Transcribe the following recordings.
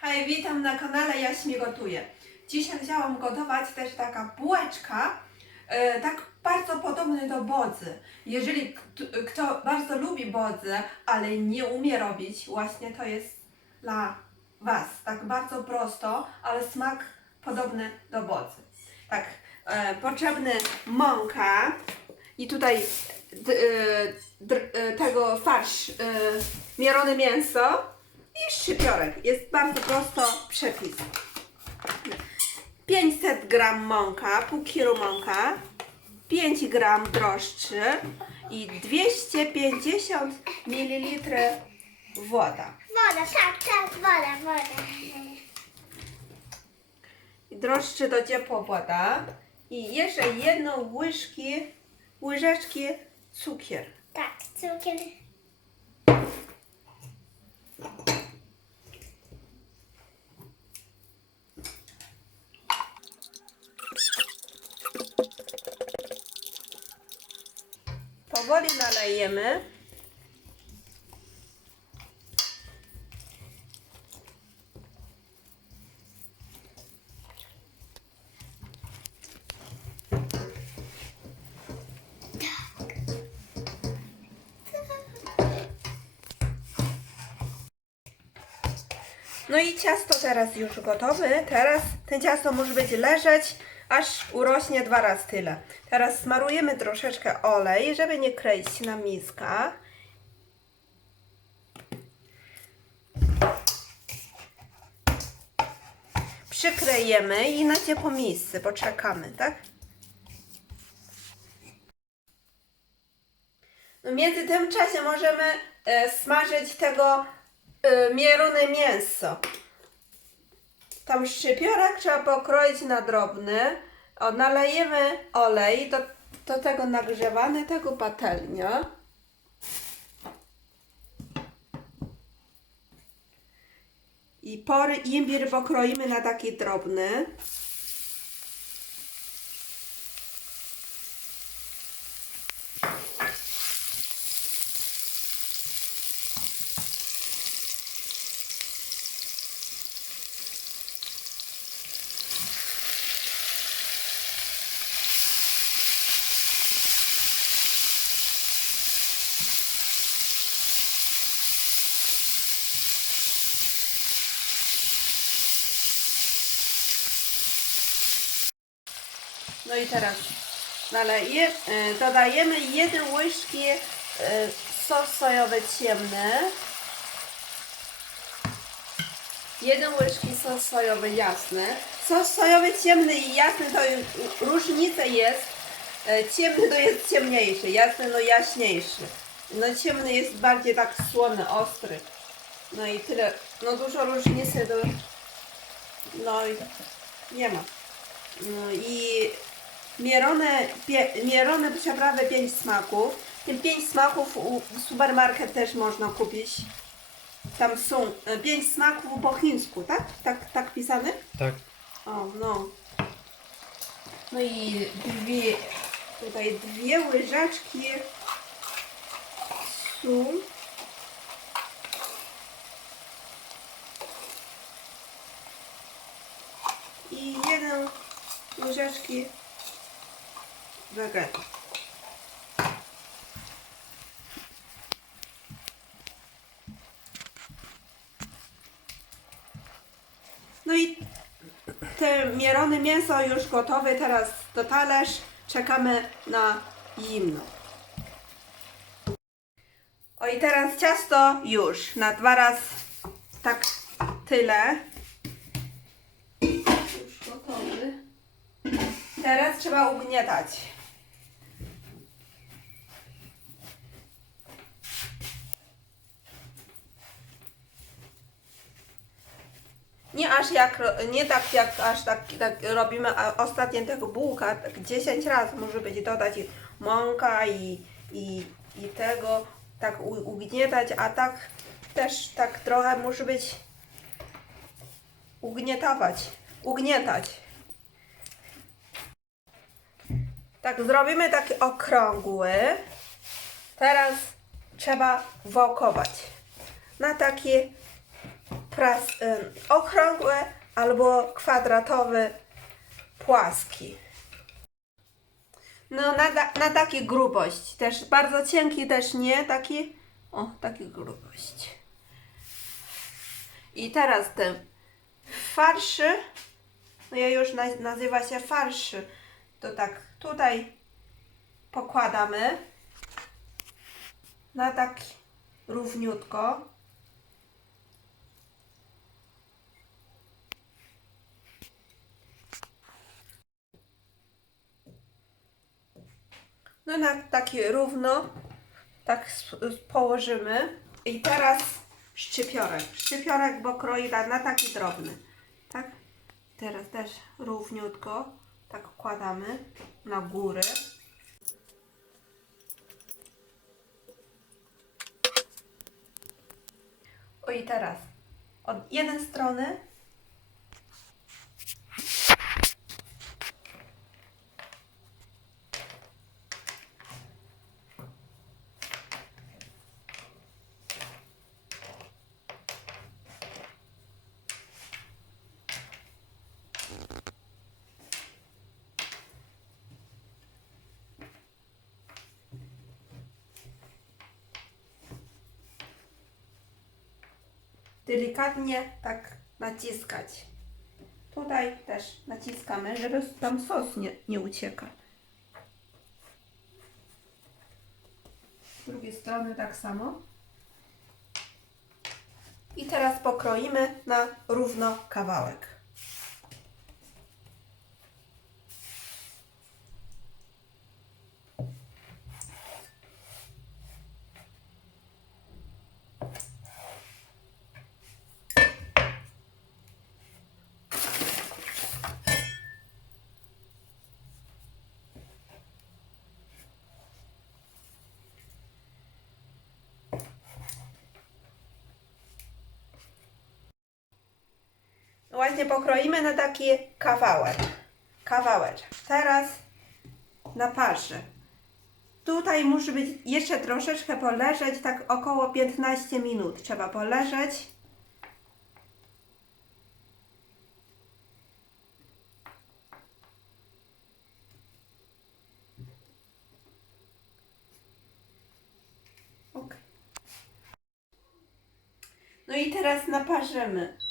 Hej, witam na kanale Jaśmi Gotuje. Dzisiaj chciałam gotować też taka bułeczka, e, tak bardzo podobny do bodzy. Jeżeli kto bardzo lubi bodzę, ale nie umie robić, właśnie to jest dla Was. Tak bardzo prosto, ale smak podobny do bodzy. Tak, e, potrzebny mąka i tutaj e, tego farsz, e, mięso i szczypiorek. Jest bardzo prosto przepis. 500 gram mąka, pół kilo mąka, 5 gram drożdży i 250 ml woda. Woda, tak, tak, woda, woda. Drożdży do ciepła woda i jeszcze jedną łyżki, łyżeczki cukier. Tak, cukier. Powoli nalejemy. No i ciasto teraz już gotowe. Teraz ten ciasto może być leżeć, aż urośnie dwa razy tyle. Teraz smarujemy troszeczkę olej, żeby nie kleić na miskach. Przyklejemy i na ciepło miejsce poczekamy, tak? No między tym czasie możemy e, smażyć tego e, mięso. Tam szczypiorek trzeba pokroić na drobny. O, nalejemy olej do, do tego nagrzewany tego patelnia. I pory imbir pokroimy na taki drobny. No i teraz naleje, dodajemy jedną łyżki e, sos sojowy ciemny. Jedną łyżki sos sojowy jasny. Sos sojowy ciemny i jasny to różnica jest. E, Ciemny to jest ciemniejszy, jasny no jaśniejszy. No ciemny jest bardziej tak słony, ostry. No i tyle. No dużo różnicy do... No i nie ma. No i mielone, pie, mielone przyprawy pięć smaków. Tym pięć smaków u, w supermarket też można kupić. Tam są e, pięć smaków po chińsku, tak? Tak, tak pisane? Tak. O, no. No i dwie, tutaj dwie łyżeczki sól. I jedną łyżeczki wegety. No i te mielone mięso już gotowe, teraz do talerz. Czekamy na zimno. O i teraz ciasto już na dwa razy tak tyle. Już gotowy. Teraz trzeba ugniatać. Nie aż jak, nie tak jak aż tak, tak robimy ostatnio tego bułka, tak 10 razy może być dodać i mąka i, i, i tego, tak ugniatać, a tak też tak trochę może być ugniatawać, ugniatać. Tak zrobimy taki okrągły. Teraz trzeba wokować na takie pras, y, okrągły albo kwadratowy, płaski. No na, na taki grubość. Też bardzo cienki też nie, taki o, taki grubość. I teraz ten farszy, no ja już na, nazywa się farszy, to tak tutaj pokładamy na tak równiutko. No na takie równo, tak położymy. I teraz szczypiorek. Szczypiorek, bo kroi na, na taki drobny. Tak? Teraz też równiutko, tak wkładamy na górę. O i teraz od jednej strony delikatnie tak naciskać. Tutaj też naciskamy, żeby tam sos nie, nie ucieka. Z drugiej strony tak samo. I teraz pokroimy na równo kawałek. Właśnie pokroimy na taki kawałek. Kawałek. Teraz na parze. Tutaj musi być jeszcze troszeczkę poleżeć, tak około 15 minut trzeba poleżeć. Ok. No i teraz naparzymy.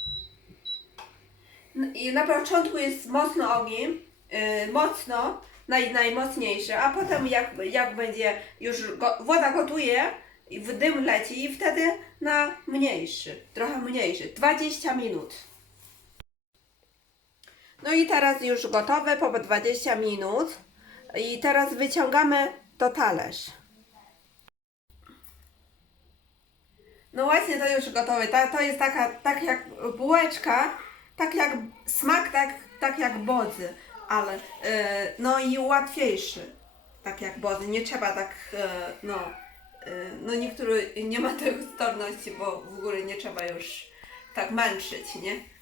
Na początku jest mocno ogień, yy, mocno, naj, najmocniejszy, a potem jak, jak będzie już go, woda gotuje w dym leci i wtedy na mniejszy, trochę mniejszy, 20 minut. No i teraz już gotowe po 20 minut i teraz wyciągamy to talerz. No właśnie, to już gotowe. Ta, to jest taka, tak jak bułeczka, tak jak smak, tak, tak jak bodzy, ale e, no i łatwiejszy, tak jak bodzy. Nie trzeba tak, e, no, e, no niektóry nie ma tej zdolności, bo w ogóle nie trzeba już tak męczyć, nie?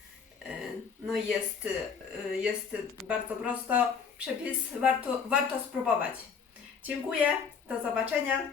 No jest, jest bardzo prosto. Przepis warto, warto spróbować. Dziękuję, do zobaczenia.